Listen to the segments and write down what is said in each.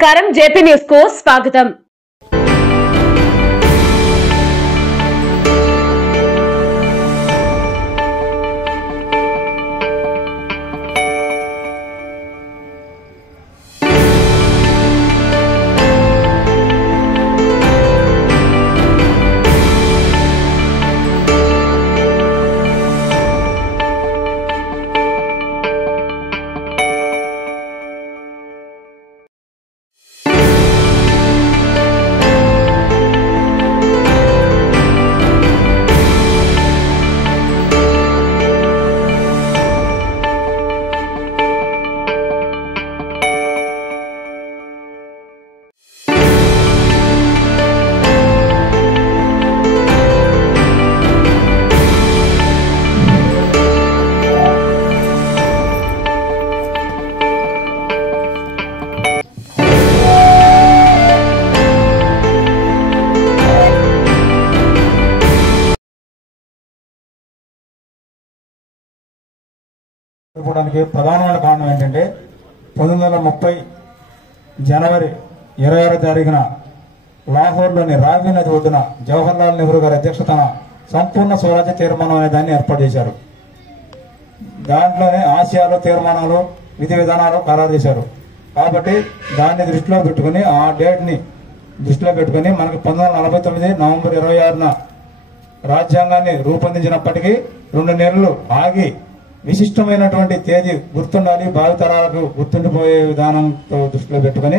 నమస్కారం JP news కు స్వాగతం। ప్రధానమైన కారణం ఏంటంటే 1930 జనవరి 26వ తారీఖున లాహోర్లోని రావి నది ఒడ్డున జవహర్లాల్ నెహ్రూ గారి అధ్యక్షతన సంపూర్ణ స్వరాజ్య తీర్మానం అనే దాన్ని ఏర్పాటు చేశారు। దాంట్లోనే ఆశయాలు, తీర్మానాలు, విధి విధానాలు ఖరారు చేశారు। కాబట్టి దాన్ని దృష్టిలో పెట్టుకుని ఆ డేట్ని దృష్టిలో పెట్టుకుని మనకు 1949 నవంబర్ 26న రాజ్యాంగాన్ని రూపొందించినప్పటికీ 2 నెలలు ఆగి విశిష్టమైనటువంటి తేదీ గుర్తుండాలి, భావితరాలకు గుర్తుండిపోయే విధానంతో దృష్టిలో పెట్టుకుని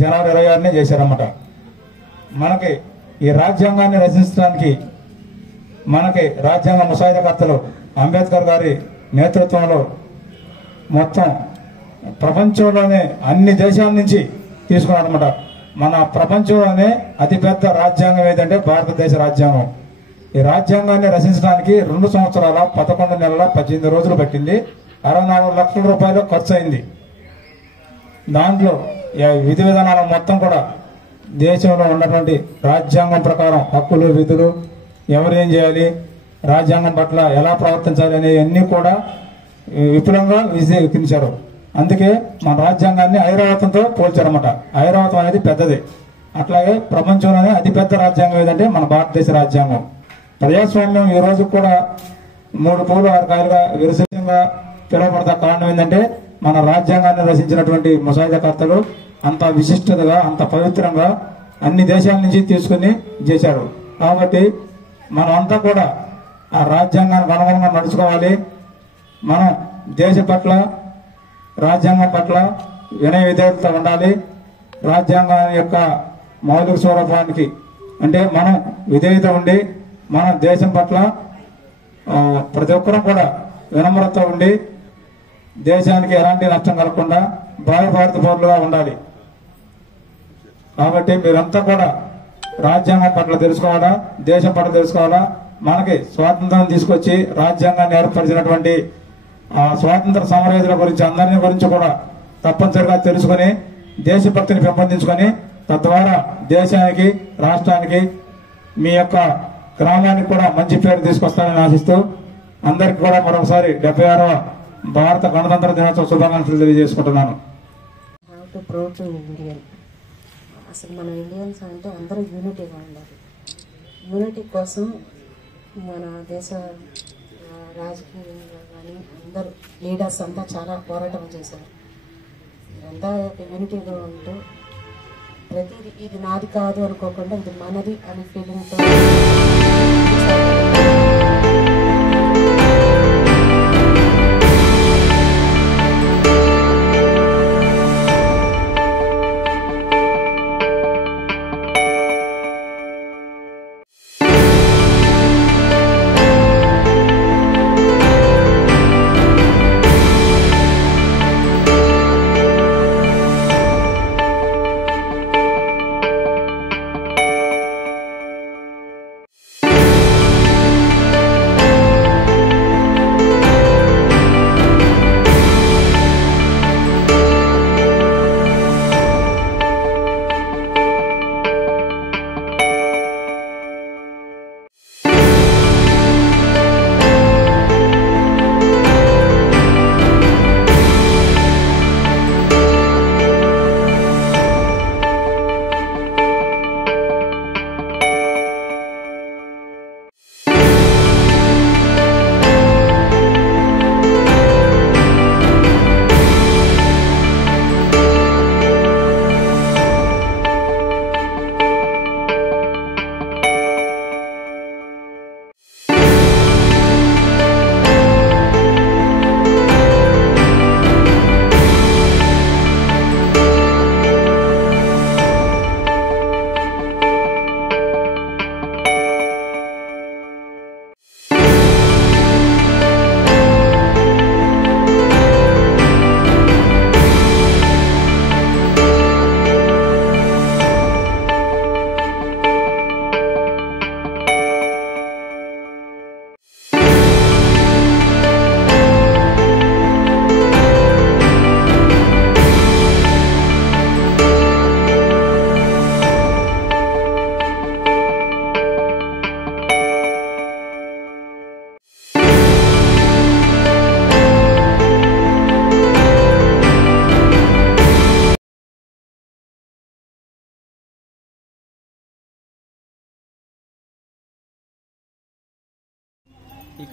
జనవరి 26నే చేశారన్నమాట। మనకి ఈ రాజ్యాంగాన్ని రచించడానికి మనకి రాజ్యాంగ ముసాయిదాకర్తలు అంబేద్కర్ గారి నేతృత్వంలో మొత్తం ప్రపంచంలోనే అన్ని దేశాల నుంచి తీసుకున్నారన్నమాట। మన ప్రపంచంలోనే అతిపెద్ద రాజ్యాంగం ఏదంటే భారతదేశ రాజ్యాంగం। ఈ రాజ్యాంగాన్ని రచించడానికి 2 సంవత్సరాల 11 నెలల 18 రోజులు పట్టింది। 64 లక్షల రూపాయలు ఖర్చు అయింది। దాంట్లో విధి విధానాలు మొత్తం కూడా దేశంలో ఉన్నటువంటి రాజ్యాంగం ప్రకారం హక్కులు, విధులు, ఎవరేం చేయాలి, రాజ్యాంగం పట్ల ఎలా ప్రవర్తించాలి అనేవన్నీ కూడా విపులంగా విశ్లేషించారు। అందుకే మన రాజ్యాంగాన్ని ఐరావతంతో పోల్చారన్నమాట। ఐరావతం అనేది పెద్దది, అట్లాగే ప్రపంచంలోనే అతిపెద్ద రాజ్యాంగం ఏదంటే మన భారతదేశ రాజ్యాంగం। ప్రజాస్వామ్యం ఈ రోజు కూడా 3 పూలు 6 కాయలుగా విరసంగా పిలువబడతా కారణం ఏంటంటే మన రాజ్యాంగాన్ని రచించినటువంటి ముసాయిదాకర్తలు అంత విశిష్టతగా, అంత పవిత్రంగా అన్ని దేశాల నుంచి తీసుకుని చేశారు। కాబట్టి మనం అంతా కూడా ఆ రాజ్యాంగానికి అనుగుణంగా నడుచుకోవాలి। మనం దేశ పట్ల, రాజ్యాంగం పట్ల వినయ విధేయతతో ఉండాలి। రాజ్యాంగం యొక్క మౌలిక స్వరూపానికి అంటే మనం విధేయత ఉండి మన దేశం పట్ల ప్రతి ఒక్కరూ కూడా వినమ్రత ఉండి దేశానికి ఎలాంటి నష్టం కలగకుండా భారత పౌరులుగా ఉండాలి। కాబట్టి మీరంతా కూడా రాజ్యాంగం పట్ల తెలుసుకోవాలా, దేశం పట్ల తెలుసుకోవాలా। మనకి స్వాతంత్రం తీసుకొచ్చి రాజ్యాంగాన్ని ఏర్పరిచినటువంటి స్వాతంత్ర సమరయోధుల గురించి అందరినీ గురించి కూడా తప్పనిసరిగా తెలుసుకుని దేశభక్తిని పెంపొందించుకొని తద్వారా దేశానికి, రాష్ట్రానికి, మీ యొక్క గ్రామానికి కూడా మంచి పేరు తీసుకొస్తానని ఆశిస్తూ అందరికి కూడా మరొకసారి 76వ భారత గణతంత్ర దినోత్సవ శుభాకాంక్షలు తెలియజేసుకుంటున్నాను। అసలు మన ఇండియన్స్ అంటే అందరూ యూనిటీగా ఉండాలి। యూనిటీ కోసం మన దేశ రాజకీయంగా కానీ అందరూ లీడర్స్ అంతా చాలా పోరాటం చేశారు। అంతా యూనిటీగా ఉంటూ ప్రతిదీ ఇది నాది కాదు అనుకోకుండా ఇది మనది అనే ఫీలింగ్తో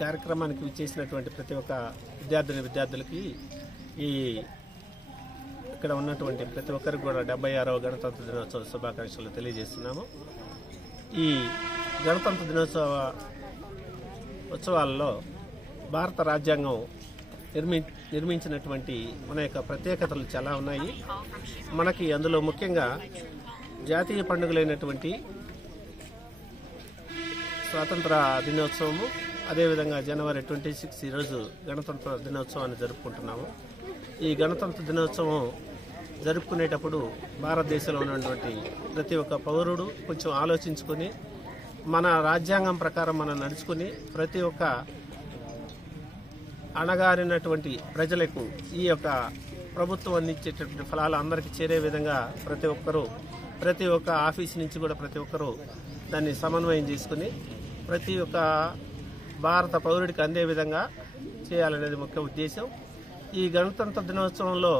కార్యక్రమానికి విచ్చేసినటువంటి ప్రతి ఒక్క విద్యార్థులకి ఇక్కడ ఉన్నటువంటి ప్రతి ఒక్కరికి కూడా 76వ గణతంత్ర దినోత్సవ శుభాకాంక్షలు తెలియజేస్తున్నాము. ఈ గణతంత్ర దినోత్సవ ఉత్సవాల్లో భారత రాజ్యాంగం నిర్మించినటువంటి మన యొక్క ప్రత్యేకతలు చాలా ఉన్నాయి. మనకి అందులో ముఖ్యంగా జాతీయ పండుగలైనటువంటి స్వాతంత్ర దినోత్సవము, అదేవిధంగా జనవరి 26 ఈరోజు గణతంత్ర దినోత్సవాన్ని జరుపుకుంటున్నాము. ఈ గణతంత్ర దినోత్సవం జరుపుకునేటప్పుడు భారతదేశంలో ఉన్నటువంటి ప్రతి ఒక్క పౌరుడు కొంచెం ఆలోచించుకొని మన రాజ్యాంగం ప్రకారం మనం నడుచుకుని ప్రతి ఒక్క అణగారినటువంటి ప్రజలకు ఈ యొక్క ప్రభుత్వం అందించేటటువంటి ఫలాలు అందరికీ చేరే విధంగా ప్రతి ఒక్క ఆఫీస్ నుంచి కూడా ప్రతి ఒక్కరూ దాన్ని సమన్వయం చేసుకుని ప్రతి ఒక్క భారత పౌరుడికి అందే విధంగా చేయాలనేది ముఖ్య ఉద్దేశం. ఈ గణతంత్ర దినోత్సవంలో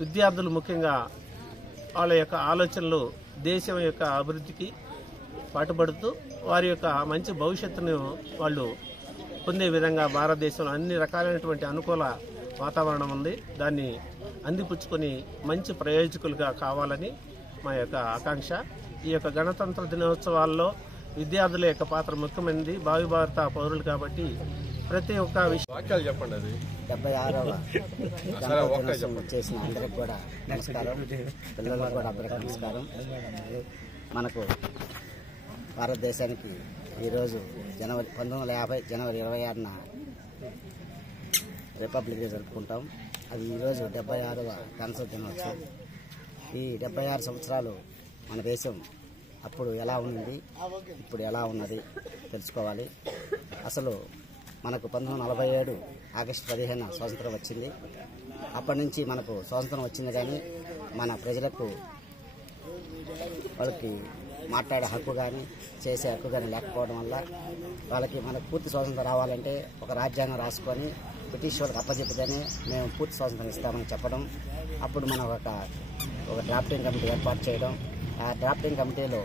విద్యార్థులు ముఖ్యంగా వాళ్ళ యొక్క ఆలోచనలు దేశం యొక్క అభివృద్ధికి పాటుపడుతూ వారి యొక్క మంచి భవిష్యత్తును వాళ్ళు పొందే విధంగా భారతదేశంలో అన్ని రకాలైనటువంటి అనుకూల వాతావరణం ఉంది. దాన్ని అందిపుచ్చుకొని మంచి ప్రయోజకులుగా కావాలని మా యొక్క ఆకాంక్ష. ఈ యొక్క గణతంత్ర దినోత్సవాల్లో విద్యార్థుల యొక్క పాత్ర ముఖ్యమైనది. భావి భారత పౌరులు కాబట్టి ప్రతి ఒక్క వాక్యాలు చెప్పండి. అది 76వ గణతంత్ర దినోత్సవం చేసిన అందరికి కూడా నమస్కారం, పిల్లలకు కూడా అందరికీ నమస్కారం. మనకు భారతదేశానికి ఈరోజు 1950 జనవరి 26న రిపబ్లిక్ డే జరుపుకుంటాం. అది ఈరోజు 76వ గణతంత్ర దినోత్సవం. ఈ 76 సంవత్సరాలు మన దేశం అప్పుడు ఎలా ఉంది, ఇప్పుడు ఎలా ఉన్నది తెలుసుకోవాలి. అసలు మనకు 1947 ఆగస్టు 15 స్వాతంత్రం వచ్చింది. అప్పటి నుంచి మనకు స్వాతంత్రం వచ్చింది, కానీ మన ప్రజలకు వాళ్ళకి మాట్లాడే హక్కు కానీ చేసే హక్కు కానీ లేకపోవడం వల్ల వాళ్ళకి మనకు పూర్తి స్వాతంత్రం రావాలంటే ఒక రాజ్యాంగం రాసుకొని బ్రిటిష్ వాళ్ళకి అప్పచెప్పితేనే మేము పూర్తి స్వాతంత్రం ఇస్తామని చెప్పడం. అప్పుడు మనం ఒక డ్రాఫ్టింగ్ కమిటీ ఏర్పాటు చేయడం. ఆ డ్రాఫ్టింగ్ కమిటీలో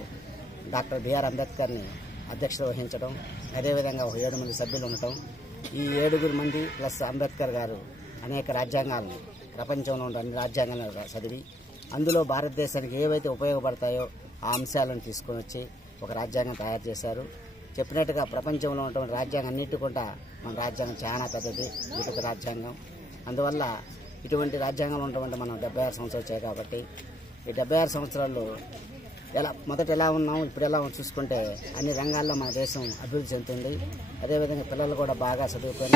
డాక్టర్ బిఆర్ అంబేద్కర్ని అధ్యక్షత వహించడం. అదేవిధంగా ఒక 7 మంది సభ్యులు ఉండటం. ఈ 7 మంది ప్లస్ అంబేద్కర్ గారు అనేక రాజ్యాంగాలను, ప్రపంచంలో ఉన్న అన్ని రాజ్యాంగాలను చదివి అందులో భారతదేశానికి ఏవైతే ఉపయోగపడతాయో ఆ అంశాలను తీసుకొని వచ్చి ఒక రాజ్యాంగం తయారు చేశారు. చెప్పినట్టుగా ప్రపంచంలో ఉన్నటువంటి రాజ్యాంగం అన్నిటికుండా మన రాజ్యాంగం చాలా పెద్దది, వికృత రాజ్యాంగం. అందువల్ల ఇటువంటి రాజ్యాంగంలో ఉన్నటువంటి మనం 76 సంవత్సరాలు వచ్చాయి కాబట్టి ఈ 76 సంవత్సరాల్లో మొదట ఎలా ఉన్నాం, ఇప్పుడు ఎలా చూసుకుంటే అన్ని రంగాల్లో మన దేశం అభివృద్ధి చెందుతుంది. అదేవిధంగా పిల్లలు కూడా బాగా చదువుకొని